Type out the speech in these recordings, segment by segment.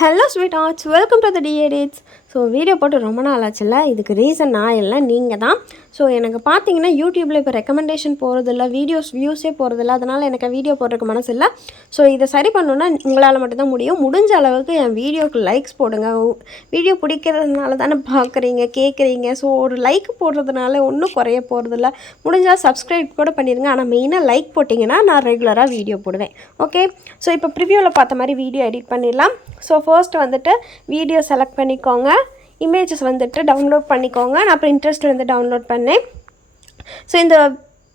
Hello sweet arts, welcome to the T edits. So video போட்டு ரொம்ப நாள் ஆச்சுல்ல. இதுக்கு ரீசன் நான் இல்லை, நீங்கள் தான். ஸோ எனக்கு பார்த்தீங்கன்னா யூடியூப்பில் இப்போ ரெக்கமெண்டேஷன் போகிறதில்ல, வியூஸே போகிறதில்ல. அதனால் எனக்கு வீடியோ போடுறதுக்கு மனசு இல்லை. ஸோ இதை சரி பண்ணணுன்னா உங்களால் மட்டும்தான் முடியும். முடிஞ்ச அளவுக்கு என் வீடியோக்கு லைக்ஸ் போடுங்க. வீடியோ பிடிக்கிறதுனால தானே பார்க்குறீங்க, கேட்குறீங்க. ஸோ ஒரு லைக் போடுறதுனால ஒன்றும் குறைய போகிறதில்ல. முடிஞ்சால் சப்ஸ்கிரைப் கூட பண்ணிடுங்க. ஆனால் மெயினாக லைக் போட்டிங்கன்னா நான் ரெகுலராக வீடியோ போடுவேன். ஓகே, ஸோ இப்போ ப்ரிவியூவில் பார்த்த மாதிரி வீடியோ எடிட் பண்ணிடலாம். ஸோ ஃபர்ஸ்ட் வந்துட்டு வீடியோ செலக்ட் பண்ணிக்கோங்க. இமேஜஸ் வந்துட்டு டவுன்லோட் பண்ணிக்கோங்க. நான் அப்புறம் இன்ட்ரெஸ்ட் வந்து டவுன்லோட் பண்ணேன். ஸோ இந்த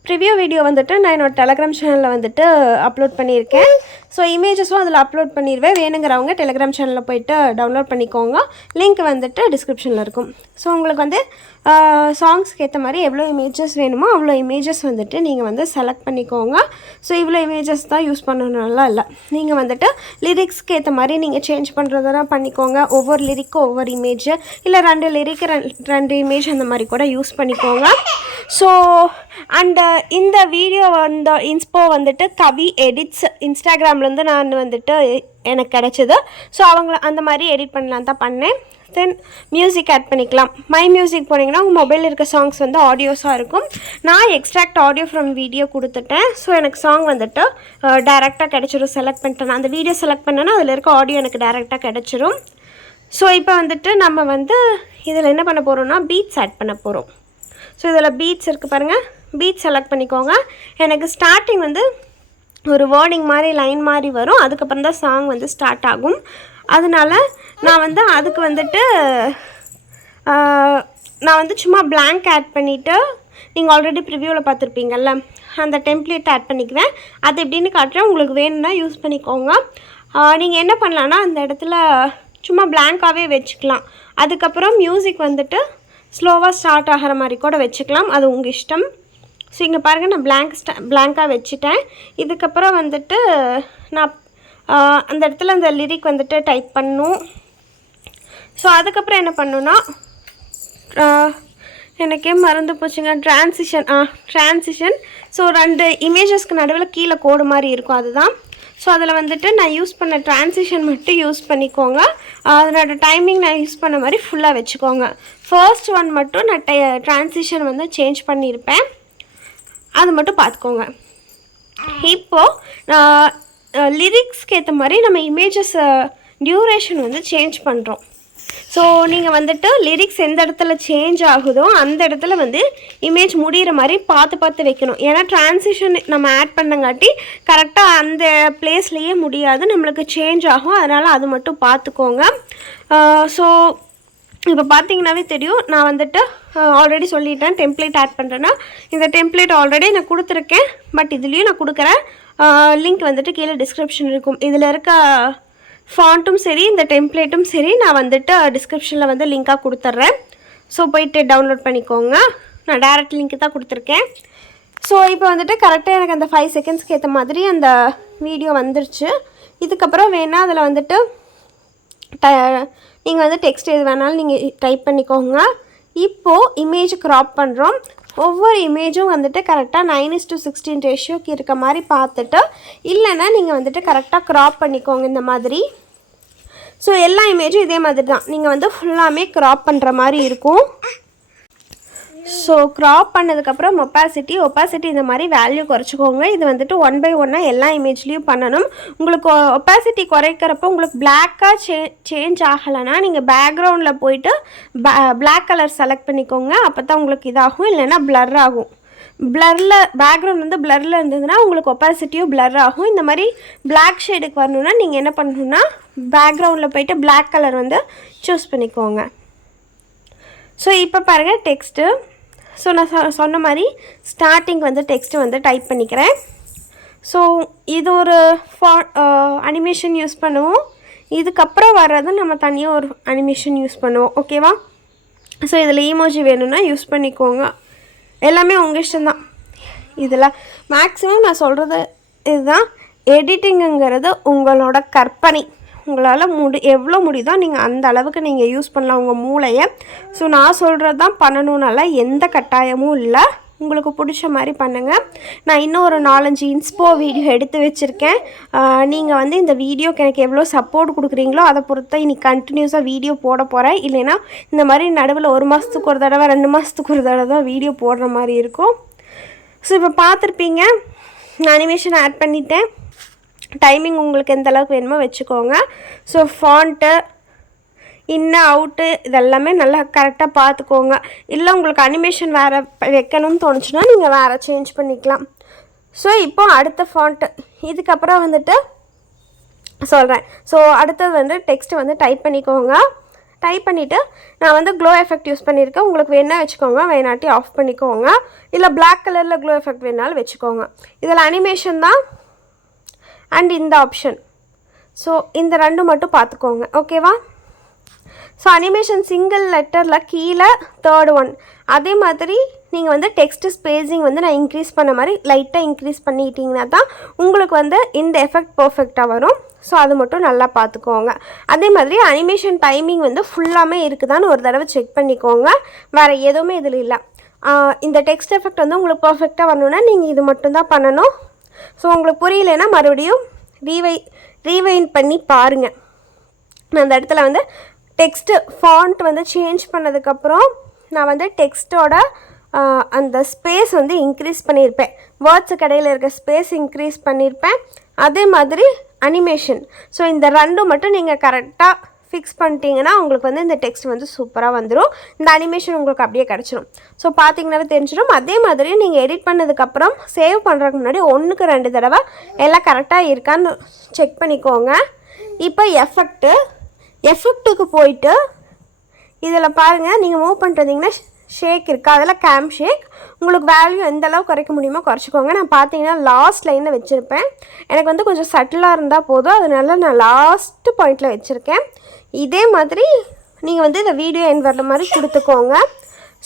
ப்ரிவியூ வீடியோ வந்துட்டு நான் என்னோடய டெலகிராம் சேனலில் வந்துட்டு அப்லோட் பண்ணியிருக்கேன். ஸோ இமேஜஸும் அதில் அப்லோட் பண்ணிடுவேன். வேணுங்கிறவங்க டெலகிராம் சேனலில் போய்ட்டு டவுன்லோட் பண்ணிக்கோங்க. லிங்க் வந்துட்டு டிஸ்கிரிப்ஷனில் இருக்கும். ஸோ உங்களுக்கு வந்து சாங்ஸ்க்கு ஏற்ற மாதிரி எவ்வளோ இமேஜஸ் வேணுமோ அவ்வளோ இமேஜஸ் வந்துட்டு நீங்கள் வந்து செலக்ட் பண்ணிக்கோங்க. ஸோ இவ்வளோ இமேஜஸ் தான் யூஸ் பண்ணணும்லாம் இல்லை. நீங்கள் வந்துட்டு லிரிக்ஸ்க்கு ஏற்ற மாதிரி நீங்கள் சேஞ்ச் பண்ணுறதுனா பண்ணிக்கோங்க. ஒவ்வொரு லிரிக்கும் ஒவ்வொரு இமேஜ், இல்லை 2 லிரிக்கு 2 இமேஜ் அந்த மாதிரி கூட யூஸ் பண்ணிக்கோங்க. ஸோ அண்ட் இந்த வீடியோ வந்து இன்ஸ்போ வந்துட்டு கவி எடிட்ஸ் இன்ஸ்டாகிராம்லேருந்து நான் வந்துட்டு எனக்கு கிடச்சிது. ஸோ அவங்கள அந்த மாதிரி எடிட் பண்ணலாம் தான் பண்ணேன். தென் மியூசிக் ஆட் பண்ணிக்கலாம். மை மியூசிக் போனீங்கன்னா உங்கள் மொபைலில் இருக்க சாங்ஸ் வந்து ஆடியோஸாக இருக்கும். நான் எக்ஸ்ட்ராக்ட் ஆடியோ ஃப்ரம் வீடியோ கொடுத்துட்டேன். ஸோ எனக்கு சாங் வந்துட்டு டேரெக்டாக கிடச்சிரும். செலக்ட் பண்ணிட்டேன், அந்த வீடியோ செலக்ட் பண்ணேன்னா அதில் இருக்க ஆடியோ எனக்கு டேரெக்டாக கிடச்சிரும். ஸோ இப்போ வந்துட்டு நம்ம வந்து இதில் என்ன பண்ண போகிறோம்னா பீட்ஸ் ஆட் பண்ண போகிறோம். ஸோ இதில் பீட்ஸ் இருக்குது பாருங்கள், பீட்ஸ் செலக்ட் பண்ணிக்கோங்க. எனக்கு ஸ்டார்டிங் வந்து ஒரு வேர்டிங் மாதிரி லைன் மாதிரி வரும், அதுக்கப்புறம் தான் சாங் வந்து ஸ்டார்ட் ஆகும். அதனால நான் வந்து அதுக்கு வந்துட்டு நான் வந்து சும்மா பிளாங்க் ஆட் பண்ணிவிட்டு, நீங்கள் ஆல்ரெடி ப்ரிவியூவில் பார்த்துருப்பீங்கள்ல, அந்த டெம்ப்ளேட் ஆட் பண்ணிக்குவேன். அது எப்படின்னு காட்டுறேன், உங்களுக்கு வேணும்னா யூஸ் பண்ணிக்கோங்க. நீங்கள் என்ன பண்ணலான்னா அந்த இடத்துல சும்மா பிளாங்காகவே வச்சுக்கலாம். அதுக்கப்புறம் மியூசிக் வந்துட்டு ஸ்லோவாக ஸ்டார்ட் ஆகிற மாதிரி கூட வச்சுக்கலாம், அது உங்கள் இஷ்டம். ஸோ இங்கே பாருங்கள், நான் பிளாங்காக வச்சுட்டேன். இதுக்கப்புறம் வந்துட்டு நான் அந்த இடத்துல அந்த லிரிக் வந்துட்டு டைப் பண்ணணும். ஸோ அதுக்கப்புறம் என்ன பண்ணணுன்னா எனக்கே மறந்து போச்சுங்க, ட்ரான்சிஷன். ஸோ 2 இமேஜஸ்க்கு நடுவில் கீழே கோடு மாதிரி இருக்கும், அதுதான். ஸோ அதில் வந்துட்டு நான் யூஸ் பண்ண ட்ரான்சிஷன் மட்டும் யூஸ் பண்ணிக்கோங்க. அதனோட டைமிங் நான் யூஸ் பண்ண மாதிரி ஃபுல்லாக வச்சுக்கோங்க. ஃபர்ஸ்ட் ஒன் மட்டும் நான் ட்ரான்சிஷன் வந்து சேஞ்ச் பண்ணியிருப்பேன், அது மட்டும் பார்த்துக்கோங்க. இப்போது லிரிக்ஸ்க்கு ஏற்ற மாதிரி நம்ம இமேஜஸ் டியூரேஷன் வந்து சேஞ்ச் பண்ணுறோம். ஸோ நீங்கள் வந்துட்டு லிரிக்ஸ் எந்த இடத்துல சேஞ்ச் ஆகுதோ அந்த இடத்துல வந்து இமேஜ் முடிகிற மாதிரி பார்த்து வைக்கணும். ஏன்னா ட்ரான்சிஷன் நம்ம ஆட் பண்ணங்காட்டி கரெக்டாக அந்த பிளேஸ்லேயே முடியாது, நம்மளுக்கு சேஞ்ச் ஆகும். அதனால் அது மட்டும் பார்த்துக்கோங்க. ஸோ இப்போ பார்த்தீங்கன்னாவே தெரியும், நான் வந்துட்டு ஆல்ரெடி சொல்லிட்டேன் டெம்ப்ளேட் ஆட் பண்ணுறேன்னா. இந்த டெம்ப்ளேட் ஆல்ரெடி நான் கொடுத்துருக்கேன், பட் இதுலேயும் நான் கொடுக்குறேன். லிங்க் வந்துட்டு கீழே டிஸ்கிரிப்ஷன் இருக்கும். இதில் இருக்க ஃபாண்ட்டும் சரி, இந்த டெம்ப்ளேட்டும் சரி, நான் வந்துட்டு டிஸ்கிரிப்ஷனில் வந்து லிங்காக கொடுத்துட்றேன். ஸோ போய்ட்டு டவுன்லோட் பண்ணிக்கோங்க. நான் டேரெக்ட் லிங்க் தான் கொடுத்துருக்கேன். ஸோ இப்போ வந்துட்டு கரெக்டாக எனக்கு அந்த 5 செகண்ட்ஸ்க்கு ஏற்ற மாதிரி அந்த வீடியோ வந்துருச்சு. இதுக்கப்புறம் வேணால் அதில் வந்துட்டு நீங்கள் வந்து டெக்ஸ்ட் எது வேணாலும் நீங்கள் டைப் பண்ணிக்கோங்க. இப்போது இமேஜ் க்ராப் பண்ணுறோம். ஒவ்வொரு இமேஜும் வந்துட்டு கரெக்டாக 9:16 ரேஷியோக்கு இருக்க மாதிரி பார்த்துட்டு, இல்லைன்னா நீங்கள் வந்துட்டு கரெக்டாக க்ராப் பண்ணிக்கோங்க இந்த மாதிரி. ஸோ எல்லா இமேஜும் இதே மாதிரி தான், நீங்கள் வந்து ஃபுல்லாமே க்ராப் பண்ணுற மாதிரி இருக்கும். ஸோ க்ராப் பண்ணதுக்கப்புறம் ஒப்பாசிட்டி இந்த மாதிரி வேல்யூ குறைச்சிக்கோங்க. இது வந்துட்டு 1 by 1 எல்லா இமேஜ்லேயும் பண்ணணும். உங்களுக்கு ஒப்பாசிட்டி குறைக்கிறப்போ உங்களுக்கு பிளாக்காக சேஞ்ச் ஆகலைன்னா நீங்கள் பேக்ரவுண்டில் போயிட்டு பிளாக் கலர் செலக்ட் பண்ணிக்கோங்க. அப்போ தான் உங்களுக்கு இதாகும், இல்லைன்னா பிளர் ஆகும். பேக்ரவுண்ட் வந்து பிளரில் இருந்ததுன்னா உங்களுக்கு ஒப்பாசிட்டியும் பிளர் ஆகும். இந்த மாதிரி பிளாக் ஷேடுக்கு வரணுன்னா நீங்கள் என்ன பண்ணணுன்னா பேக்ரவுண்டில் போயிட்டு பிளாக் கலர் வந்து சூஸ் பண்ணிக்கோங்க. ஸோ இப்போ பாருங்கள் டெக்ஸ்ட்டு. ஸோ நான் சொன்ன மாதிரி ஸ்டார்டிங் வந்து டெக்ஸ்ட்டு வந்து டைப் பண்ணிக்கிறேன். ஸோ இது ஒரு அனிமேஷன் யூஸ் பண்ணுவோம். இதுக்கப்புறம் வர்றது நம்ம தனியாக ஒரு அனிமேஷன் யூஸ் பண்ணுவோம், ஓகேவா? ஸோ இதில் ஈமோஜி வேணும்னா யூஸ் பண்ணிக்கோங்க. எல்லாமே உங்கள் இஷ்டம்தான். இதில் மேக்ஸிமம் நான் சொல்கிறது இதுதான், எடிட்டிங்குங்கிறது உங்களோட கற்பனை. உங்களால் எவ்வளோ முடியுதோ நீங்கள் அந்த அளவுக்கு நீங்கள் யூஸ் பண்ணலாம் உங்கள் மூளையை. ஸோ நான் சொல்கிறது தான் பண்ணணுன்னால எந்த கட்டாயமும் இல்லை. உங்களுக்கு பிடிச்ச மாதிரி பண்ணுங்கள். நான் இன்னும் ஒரு 4-5 இன்ஸ்போ வீடியோ எடுத்து வச்சுருக்கேன். நீங்கள் வந்து இந்த வீடியோக்கு எனக்கு எவ்வளோ சப்போர்ட் கொடுக்குறீங்களோ அதை பொறுத்து இன்னைக்கு கண்டினியூஸாக வீடியோ போட போகிறேன். இல்லைன்னா இந்த மாதிரி நடுவில் 1 மாதத்துக்கு ஒரு தடவை 2 மாதத்துக்கு ஒரு தடவை தான் வீடியோ போடுற மாதிரி இருக்கும். ஸோ இப்போ பார்த்துருப்பீங்க, நான் அனிமேஷன் ஆட் பண்ணிட்டேன். டைமிங் உங்களுக்கு எந்த அளவுக்கு வேணுமோ வச்சுக்கோங்க. ஸோ ஃபாண்ட்டு இன்னு அவுட்டு இதெல்லாமே நல்லா கரெக்டாக பார்த்துக்கோங்க. இல்லை உங்களுக்கு அனிமேஷன் வேறு வைக்கணும்னு தோணுச்சுன்னா நீங்கள் வேறு சேஞ்ச் பண்ணிக்கலாம். ஸோ இப்போ அடுத்த ஃபாண்ட்டு இதுக்கப்புறம் வந்துட்டு சொல்கிறேன். ஸோ அடுத்தது வந்து டெக்ஸ்ட்டு வந்து டைப் பண்ணிக்கோங்க. டைப் பண்ணிவிட்டு நான் வந்து க்ளோ எஃபெக்ட் யூஸ் பண்ணியிருக்கேன். உங்களுக்கு வேணால் வச்சுக்கோங்க, வேணாட்டி ஆஃப் பண்ணிக்கோங்க. இல்லை பிளாக் கலரில் க்ளோ எஃபெக்ட் வேணாலும் வச்சுக்கோங்க. இதில் அனிமேஷன் தான் அண்ட் இந்த ஆப்ஷன். ஸோ இந்த 2 மட்டும் பார்த்துக்கோங்க, ஓகேவா? ஸோ அனிமேஷன் சிங்கிள் லெட்டரில் கீழே 3rd ஒன். அதே மாதிரி நீங்கள் வந்து டெக்ஸ்ட்டு ஸ்பேஸிங் வந்து நான் இன்க்ரீஸ் பண்ண மாதிரி லைட்டாக இன்க்ரீஸ் பண்ணிக்கிட்டிங்கன்னா தான் உங்களுக்கு வந்து இந்த எஃபெக்ட் பர்ஃபெக்டாக வரும். ஸோ அது மட்டும் நல்லா பார்த்துக்கோங்க. அதே மாதிரி அனிமேஷன் டைமிங் வந்து ஃபுல்லாமே இருக்குதான்னு ஒரு தடவை செக் பண்ணிக்கோங்க. வேறு எதுவுமே இதில் இல்லை. இந்த டெக்ஸ்ட் எஃபெக்ட் வந்து உங்களுக்கு பர்ஃபெக்டாக வரணுன்னா நீங்கள் இது மட்டும்தான் பண்ணணும். ஸோ உங்களுக்கு புரியலைன்னா மறுபடியும் ரீவைண்ட் பண்ணி பாருங்கள். நான் அந்த இடத்துல வந்து டெக்ஸ்ட்டு ஃபாண்ட் வந்து சேஞ்ச் பண்ணதுக்கப்புறம் நான் வந்து டெக்ஸ்ட்டோட அந்த ஸ்பேஸ் வந்து இன்க்ரீஸ் பண்ணியிருப்பேன். வேர்ட்ஸுக்கு இடையில் இருக்க ஸ்பேஸ் இன்க்ரீஸ் பண்ணியிருப்பேன். அதே மாதிரி அனிமேஷன். ஸோ இந்த 2 மட்டும் நீங்கள் கரெக்டாக ஃபிக்ஸ் பண்ணிட்டீங்கன்னா உங்களுக்கு வந்து இந்த டெக்ஸ்ட் வந்து சூப்பராக வந்துடும். இந்த அனிமேஷன் உங்களுக்கு அப்படியே கிடச்சிடும். ஸோ பார்த்தீங்கன்னாவே தெரிஞ்சிடும். அதே மாதிரி நீங்கள் எடிட் பண்ணதுக்கப்புறம் சேவ் பண்ணுறதுக்கு முன்னாடி 1க்கு 2 தடவை எல்லாம் கரெக்டாக இருக்கான்னு செக் பண்ணிக்கோங்க. இப்போ எஃபெக்ட்டுக்கு போயிட்டு இதில் பாருங்கள், நீங்கள் மூவ் பண்ணிட்டு வந்தீங்கன்னா ஷேக் இருக்குது. அதில் கேம் ஷேக். உங்களுக்கு வேல்யூ எந்த அளவுக்கு குறைக்க முடியுமோ குறைச்சிக்கோங்க. நான் பார்த்தீங்கன்னா லாஸ்ட் லைனில் வச்சுருப்பேன். எனக்கு வந்து கொஞ்சம் சட்டிலாக இருந்தால் போதும், அதனால நான் லாஸ்ட்டு பாயிண்டில் வச்சுருக்கேன். இதே மாதிரி நீங்கள் வந்து இந்த வீடியோ எண்ட் வர்ற மாதிரி கொடுத்துக்கோங்க.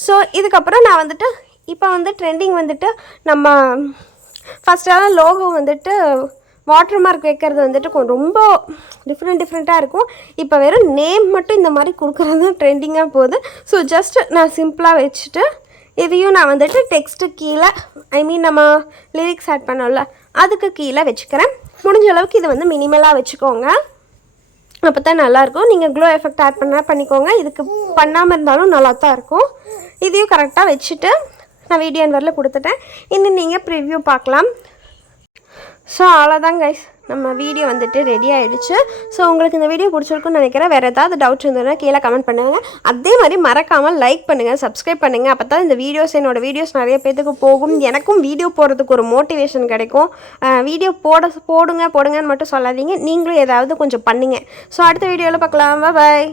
ஸோ இதுக்கப்புறம் நான் வந்துட்டு இப்போ வந்து ட்ரெண்டிங் வந்துட்டு நம்ம ஃபஸ்ட்டெல்லாம் லோகோ வந்துட்டு வாட்டர் மார்க் வைக்கிறது வந்துட்டு ரொம்ப டிஃப்ரெண்ட்டாக இருக்கும். இப்போ வெறும் நேம் மட்டும் இந்த மாதிரி கொடுக்குறது தான் ட்ரெண்டிங்காக போகுது. ஸோ ஜஸ்ட் நான் சிம்பிளாக வச்சுட்டு இதையும் நான் வந்துட்டு டெக்ஸ்ட்டு கீழே நம்ம லிரிக்ஸ் ஆட் பண்ணோம்ல அதுக்கு கீழே வச்சுக்கிறேன். முடிஞ்ச அளவுக்கு இதை வந்து மினிமலாக வச்சுக்கோங்க, அப்போ தான் நல்லாயிருக்கும். நீங்கள் க்ளோ எஃபெக்ட் ஆட் பண்ணிக்கோங்க. இதுக்கு பண்ணாமல் இருந்தாலும் நல்லா தான் இருக்கும். இதையும் கரெக்டாக வச்சுட்டு நான் வீடியோ எண்ட் கொடுத்துட்டேன். இன்னும் நீங்கள் ப்ரிவ்யூ பார்க்கலாம். ஸோ அவ்வளோதான் கைஸ், நம்ம வீடியோ வந்துட்டு ரெடி ஆகிடுச்சு. ஸோ உங்களுக்கு இந்த வீடியோ பிடிச்சிருக்குன்னு நினைக்கிறேன். வேறு ஏதாவது டவுட்ஸ் இருந்ததுன்னா கீழே கமெண்ட் பண்ணுங்கள். அதே மாதிரி மறக்காமல் லைக் பண்ணுங்கள், சப்ஸ்கிரைப் பண்ணுங்கள். அப்போ தான் இந்த என்னோடய வீடியோஸ் நிறைய பேத்துக்கு போகும். எனக்கும் வீடியோ போடுறதுக்கு ஒரு மோட்டிவேஷன் கிடைக்கும். வீடியோ போடுங்கன்னு மட்டும் சொல்லாதீங்க, நீங்களும் ஏதாவது கொஞ்சம் பண்ணுங்கள். ஸோ அடுத்த வீடியோவில் பார்க்கலாம். பாய்.